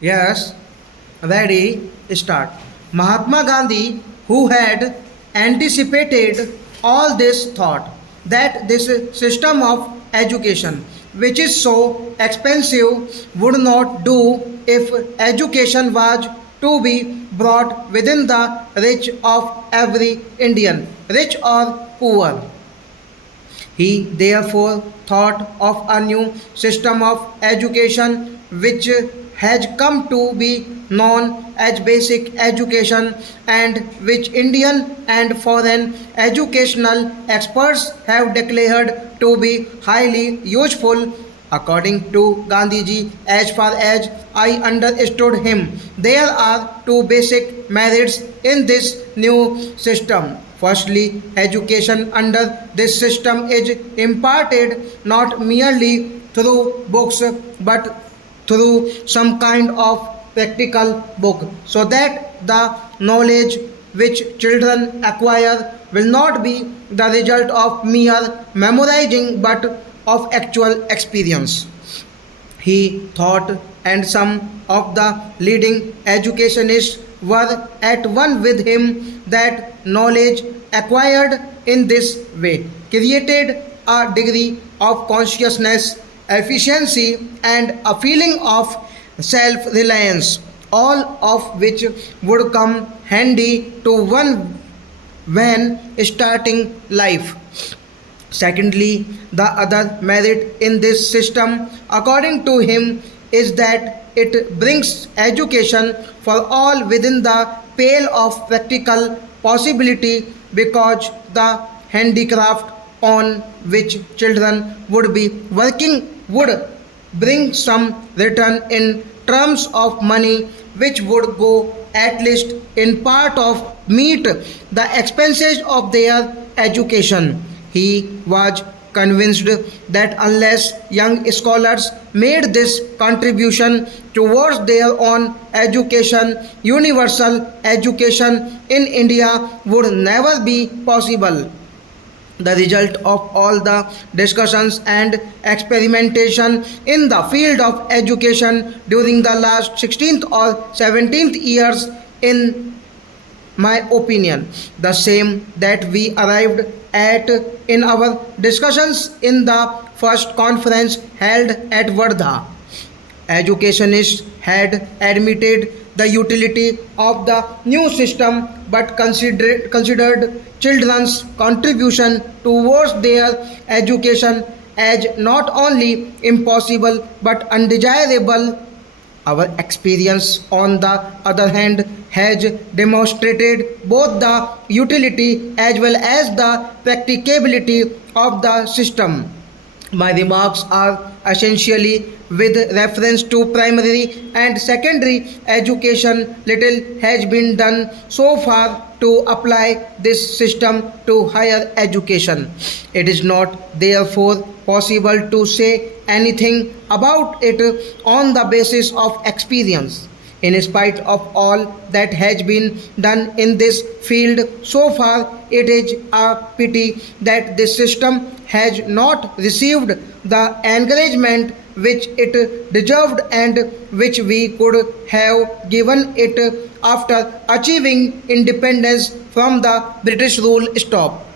Yes, ready, start. Mahatma Gandhi, who had anticipated all this, thought that this system of education, which is so expensive, would not do if education was to be brought within the reach of every Indian, rich or poor. He therefore thought of a new system of education which has come to be known as basic education and which Indian and foreign educational experts have declared to be highly useful. According to Gandhiji, as far as I understood him, there are two basic merits in this new system. Firstly, education under this system is imparted not merely through books but through some kind of practical book, so that the knowledge which children acquire will not be the result of mere memorizing but of actual experience. He thought, and some of the leading educationists were at one with him, that knowledge acquired in this way created a degree of consciousness, efficiency, and a feeling of self reliance, all of which would come handy to one when starting life. Secondly, the other merit in this system, according to him, is that it brings education for all within the pale of practical possibility because the handicraft on which children would be working would bring some return in terms of money which would go at least in part of meet the expenses of their education. He was convinced that unless young scholars made this contribution towards their own education, universal education in India would never be possible. The result of all the discussions and experimentation in the field of education during the last 16th or 17th years, in my opinion, the same that we arrived at in our discussions in the first conference held at Wardha. Educationists had admitted the utility of the new system but considered children's contribution towards their education as not only impossible but undesirable. Our experience, on the other hand, has demonstrated both the utility as well as the practicability of the system. My remarks are essentially with reference to primary and secondary education. Little has been done so far to apply this system to higher education. It is not therefore possible to say anything about it on the basis of experience. In spite of all that has been done in this field so far, it is a pity that this system has not received the encouragement which it deserved and which we could have given it after achieving independence from the British rule. Stop.